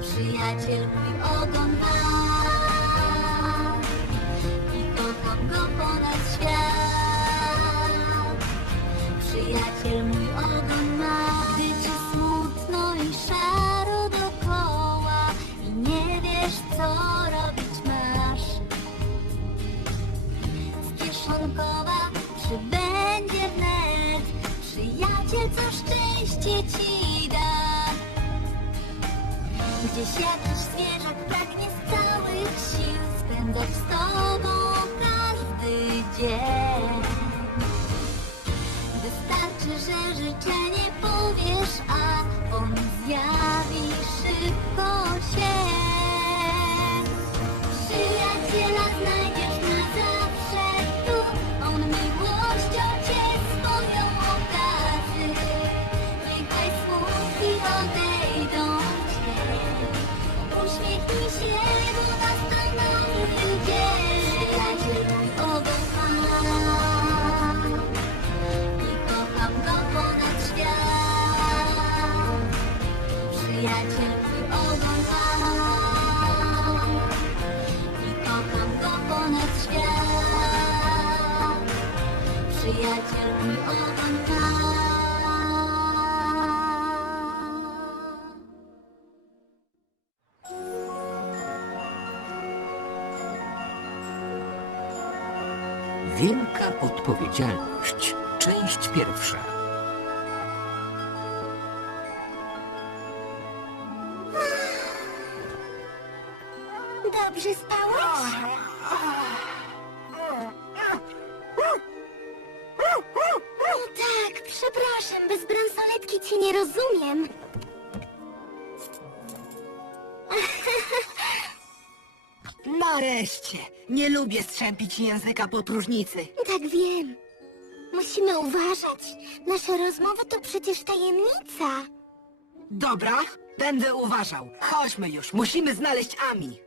Przyjaciel mój ogon ma i kocham go ponad świat. Przyjaciel mój ogon ma, gdy ci smutno i szaro dokoła i nie wiesz co robić masz. Z kieszonkowa przybędzie wnet Przyjaciel, co szczęście ci Gdzieś jakiś zwierzak pragnie z całych sił Spędzać z tobą każdy dzień. Wystarczy, że życzenie powiesz, a on zjawi szybko się Wielka odpowiedzialność. Część pierwsza. Dobrze spałeś? Rozumiem. Nareszcie! Nie lubię strzępić języka po próżnicy. Tak wiem. Musimy uważać. Nasze rozmowy to przecież tajemnica. Dobra, będę uważał. Chodźmy już, musimy znaleźć Ami.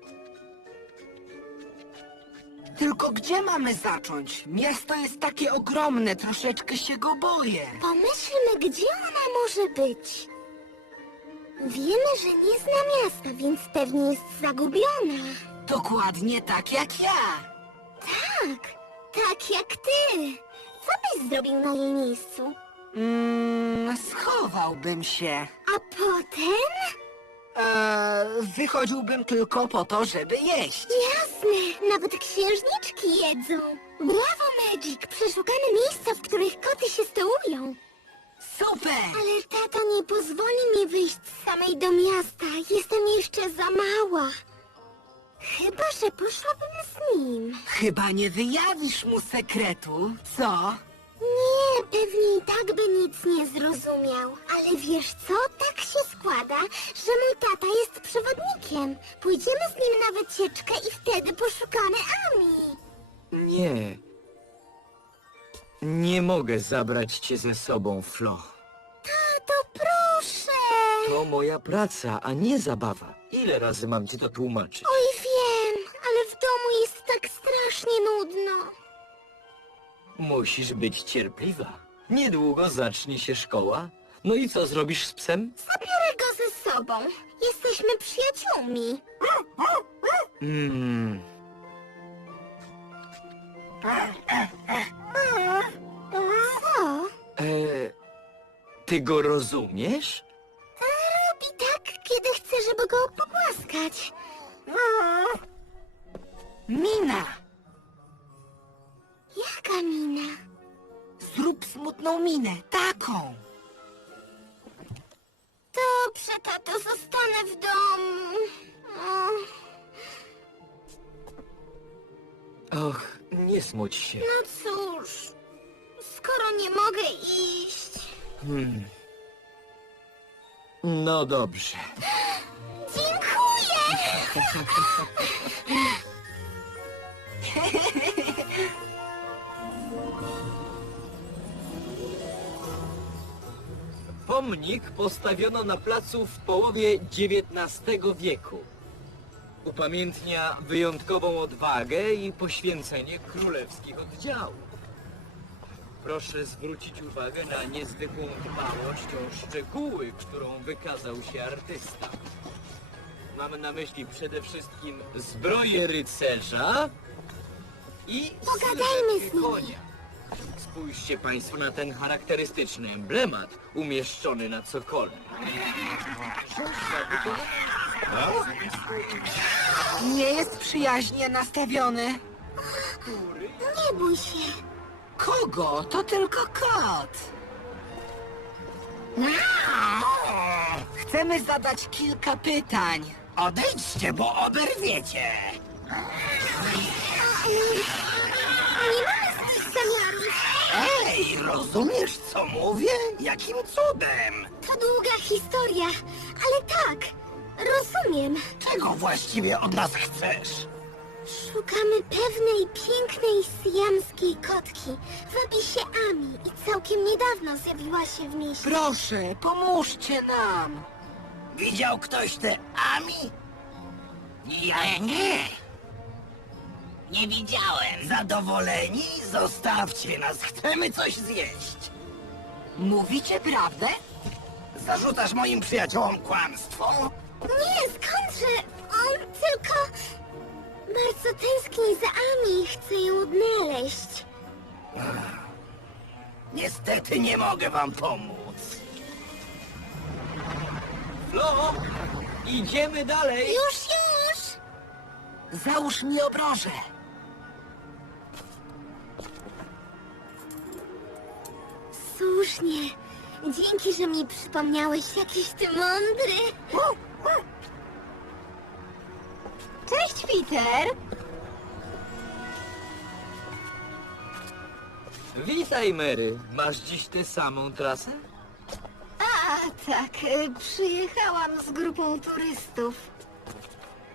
Tylko gdzie mamy zacząć? Miasto jest takie ogromne, troszeczkę się go boję. Pomyślmy, gdzie ona może być. Wiemy, że nie zna miasta, więc pewnie jest zagubiona. Dokładnie tak jak ja. Tak, tak jak ty. Co byś zrobił na jej miejscu? Mm, schowałbym się. A potem? Eee, wychodziłbym tylko po to, żeby jeść. Jasne, nawet księżniczki jedzą. Brawo, Magic! Przeszukamy miejsca, w których koty się stołują. Super! Ale tata nie pozwoli mi wyjść samej do miasta. Jestem jeszcze za mała. Chyba, że poszłabym z nim. Chyba nie wyjawisz mu sekretu, co? Nie, pewnie i tak by nic nie zrozumiał. Ale wiesz co? Tak się składa, że mój tata jest przewodnikiem. Pójdziemy z nim na wycieczkę i wtedy poszukamy Ami. Nie. Nie mogę zabrać cię ze sobą, Flo. Tato, proszę! To moja praca, a nie zabawa. Ile razy mam ci to tłumaczyć? Oj, wiem, ale w domu jest tak strasznie nudno. Musisz być cierpliwa. Niedługo zacznie się szkoła. No i co zrobisz z psem? Zabiorę go ze sobą. Jesteśmy przyjaciółmi. Mm, Co? e, ty go rozumiesz? Robi tak, kiedy chce, żeby go pogłaskać. Mina! Jaka mina? Zrób smutną minę, taką! Dobrze, tato, zostanę w domu. Och, nie smuć się. No cóż, skoro nie mogę iść. Hmm. No dobrze. Dziękuję! Pomnik postawiono na placu w połowie XIX wieku. Upamiętnia wyjątkową odwagę i poświęcenie królewskich oddziałów. Proszę zwrócić uwagę na niezwykłą dbałość o szczegóły, którą wykazał się artysta. Mam na myśli przede wszystkim zbroję rycerza i Pogadajmy z sylwetkę nim. konia. Spójrzcie państwo na ten charakterystyczny emblemat umieszczony na cokole. Nie jest przyjaźnie nastawiony. Nie bój się. Kogo? To tylko kot. Chcemy zadać kilka pytań. Odejdźcie, bo oberwiecie! Nie zamiaru. Ej, rozumiesz co mówię? Jakim cudem? To długa historia, ale tak, rozumiem. Czego właściwie od nas chcesz? Szukamy pewnej pięknej syjamskiej kotki w abisie Ami i całkiem niedawno zjawiła się w mieście. Proszę, pomóżcie nam. Widział ktoś te Ami? Ja nie. Nie widziałem. Zadowoleni? Zostawcie nas, chcemy coś zjeść. Mówicie prawdę? Zarzucasz moim przyjaciołom kłamstwo? Nie, skądże? On tylko bardzo tęskni za Ami i chce ją odnaleźć. Niestety nie mogę wam pomóc. Flo, idziemy dalej. Już, już! Załóż mi obroże. Słusznie. Dzięki, że mi przypomniałeś, jakiś ty mądry. Cześć, Peter. Witaj, Mary. Masz dziś tę samą trasę? A, tak, przyjechałam z grupą turystów.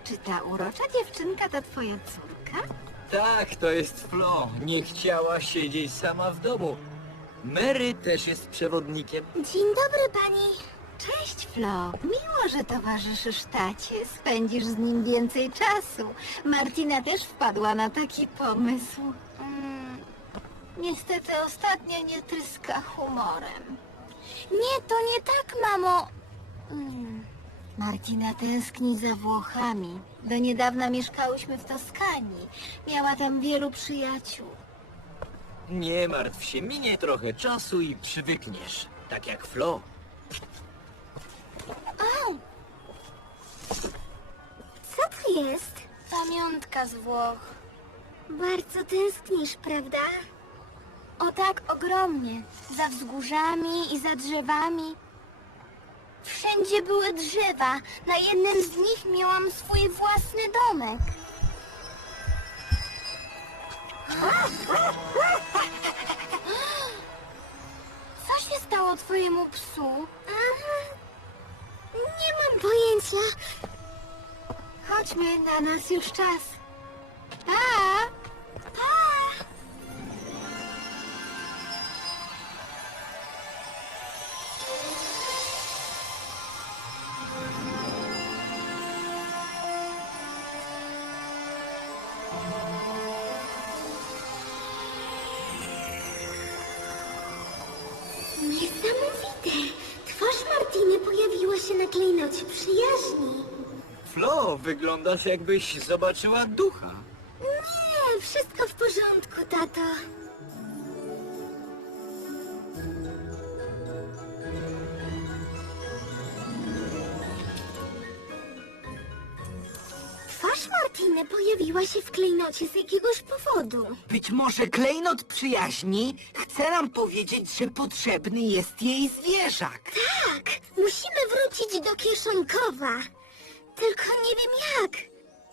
Czy ta urocza dziewczynka to twoja córka? Tak, to jest Flo. Nie chciała siedzieć sama w domu. Mary też jest przewodnikiem. Dzień dobry, pani. Cześć, Flo. Miło, że towarzyszysz tacie. Spędzisz z nim więcej czasu. Martina też wpadła na taki pomysł. Mm, niestety ostatnio nie tryska humorem. Nie, to nie tak, mamo. Mm. Martina tęskni za Włochami. Do niedawna mieszkałyśmy w Toskanii. Miała tam wielu przyjaciół. Nie martw się, minie trochę czasu i przywykniesz. Tak jak Flo. Co to jest? Pamiątka z Włoch. Bardzo tęsknisz, prawda? O tak ogromnie. Za wzgórzami i za drzewami. Wszędzie były drzewa. Na jednym z nich miałam swój własny domek. Co się stało twojemu psu? Nie mam pojęcia. Chodźmy, na nas już czas. Pa! Pa! Wyglądasz jakbyś zobaczyła ducha. Nie, wszystko w porządku, tato. Twarz Martiny pojawiła się w klejnocie z jakiegoś powodu. Być może klejnot przyjaźni chce nam powiedzieć, że potrzebny jest jej zwierzak. Tak, musimy wrócić do Kieszonkowa. Tylko nie wiem jak.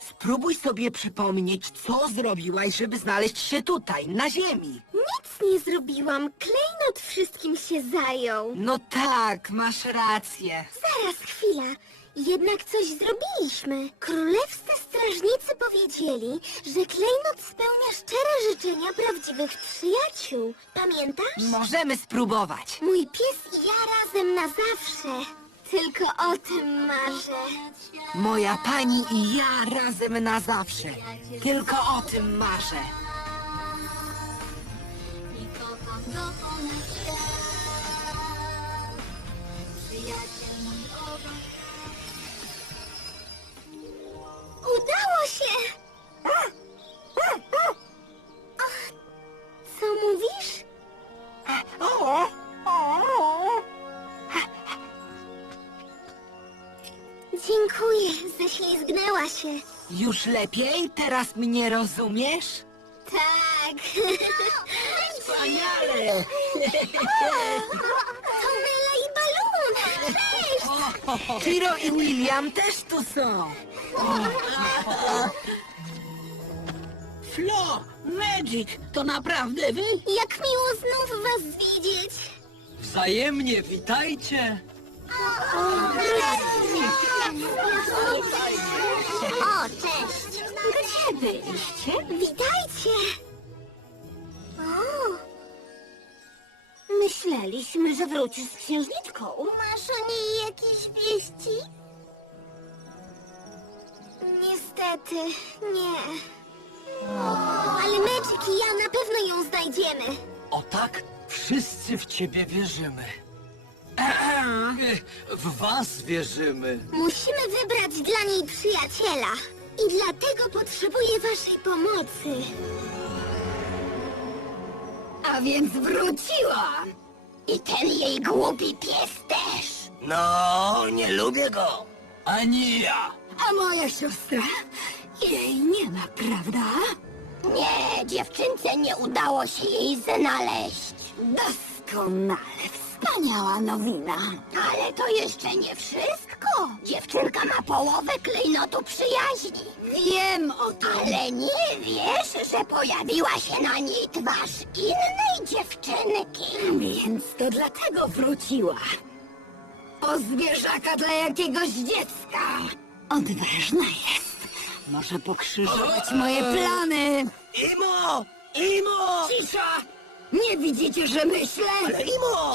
Spróbuj sobie przypomnieć, co zrobiłaś, żeby znaleźć się tutaj, na ziemi. Nic nie zrobiłam. Klejnot wszystkim się zajął. No tak, masz rację. Zaraz, chwila. Jednak coś zrobiliśmy. Królewscy strażnicy powiedzieli, że klejnot spełnia szczere życzenia prawdziwych przyjaciół. Pamiętasz? Możemy spróbować. Mój pies i ja razem na zawsze. Tylko o tym marzę. Moja pani i ja razem na zawsze. Tylko o tym marzę. Dziękuję, się. Już lepiej? Teraz mnie rozumiesz? Tak. Wspaniale! To i Balloon. Cześć. Ciro i William też tu są. Flo, Magic, to naprawdę wy? Jak miło znów was widzieć. Wzajemnie witajcie. O, cześć. Gdzie byliście? Witajcie. O. Myśleliśmy, że wrócisz z księżniczką. Masz o niej jakieś wieści? Niestety, nie. Ale Magic i ja na pewno ją znajdziemy. O tak, wszyscy w ciebie wierzymy. W was wierzymy. Musimy wybrać dla niej przyjaciela. I dlatego potrzebuję waszej pomocy. A więc wróciła. I ten jej głupi pies też. No, nie lubię go. Ani ja. A moja siostra? Jej nie ma, prawda? Nie, dziewczynce nie udało się jej znaleźć. Doskonale, wspaniała nowina. Ale to jeszcze nie wszystko. Dziewczynka ma połowę klejnotu przyjaźni. Wiem o tym. Ale nie wiesz, że pojawiła się na niej twarz innej dziewczynki. Więc to dlatego wróciła. O zwierzaka dla jakiegoś dziecka. Odważna jest. Może pokrzyżować moje plany. Imo! Imo! Cisza! Nie widzicie, że myślę?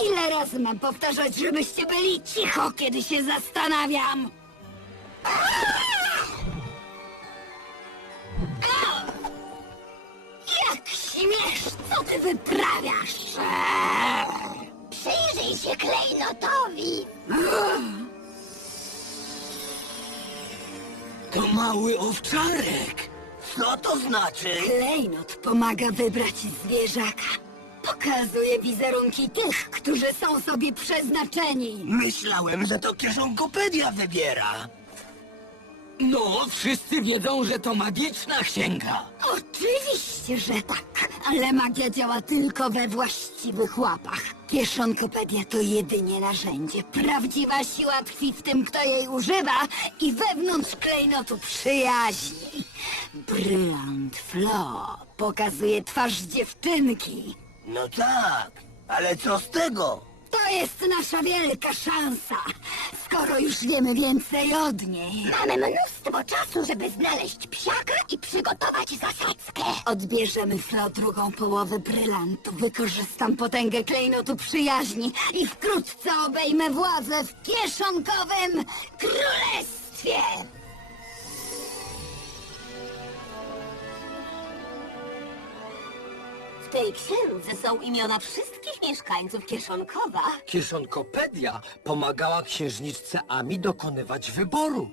Ile razy mam powtarzać, żebyście byli cicho, kiedy się zastanawiam? Jak śmiesz? Co ty wyprawiasz? Przyjrzyj się klejnotowi. To mały owczarek. Co to znaczy? Klejnot pomaga wybrać zwierzaka. Pokazuje wizerunki tych, którzy są sobie przeznaczeni. Myślałem, że to kieszonkopedia wybiera. No, wszyscy wiedzą, że to magiczna księga. Oczywiście, że tak, ale magia działa tylko we właściwych łapach. Kieszonkopedia to jedynie narzędzie. Prawdziwa siła tkwi w tym, kto jej używa i wewnątrz klejnotu przyjaźni. Brylant Flo pokazuje twarz dziewczynki. No tak, ale co z tego? To jest nasza wielka szansa, skoro już wiemy więcej od niej. Mamy mnóstwo czasu, żeby znaleźć psiaka i przygotować zasadzkę. Odbierzemy Flo drugą połowę brylantu, wykorzystam potęgę klejnotu przyjaźni i wkrótce obejmę władzę w kieszonkowym królestwie. W tej księdze są imiona wszystkich mieszkańców Kieszonkowa. Kieszonkopedia pomagała księżniczce Ami dokonywać wyboru.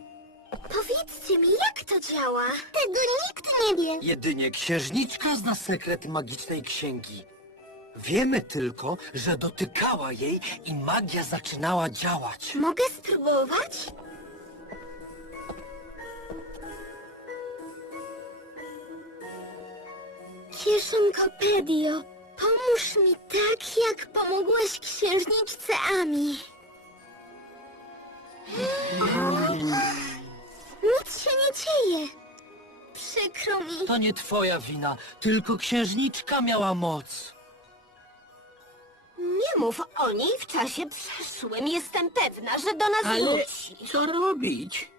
Powiedzcie mi, jak to działa? Tego nikt nie wie. Jedynie księżniczka zna sekret magicznej księgi. Wiemy tylko, że dotykała jej i magia zaczynała działać. Mogę spróbować? Kieszonkopedio, pomóż mi tak, jak pomogłaś księżniczce Ami. Nic się nie dzieje. Przykro mi. To nie twoja wina, tylko księżniczka miała moc. Nie mów o niej w czasie przeszłym. Jestem pewna, że do nas Ale wróci. co robić?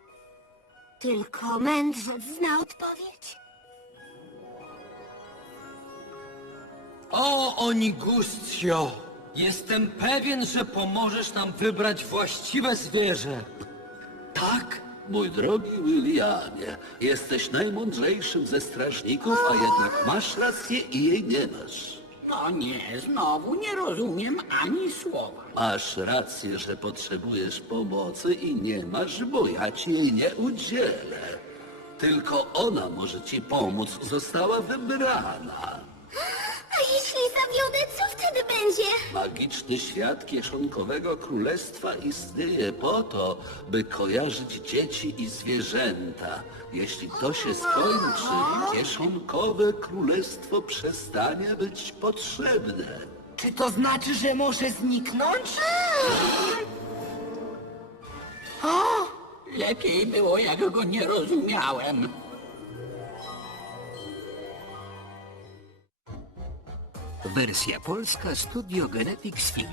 Tylko mędrzec zna odpowiedź. O, Onigustio! Jestem pewien, że pomożesz nam wybrać właściwe zwierzę. Tak? Mój drogi Williamie, jesteś najmądrzejszym ze strażników, a jednak masz rację i jej nie masz. No nie, znowu nie rozumiem ani słowa. Masz rację, że potrzebujesz pomocy i nie masz, bo ja ci jej nie udzielę. Tylko ona może ci pomóc, została wybrana. A jeśli zawiodę, co wtedy będzie? Magiczny świat kieszonkowego królestwa istnieje po to, by kojarzyć dzieci i zwierzęta. Jeśli to się skończy, kieszonkowe królestwo przestanie być potrzebne. Czy to znaczy, że może zniknąć? Lepiej było, jak go nie rozumiałem. Wersja polska Studio Genetics Film.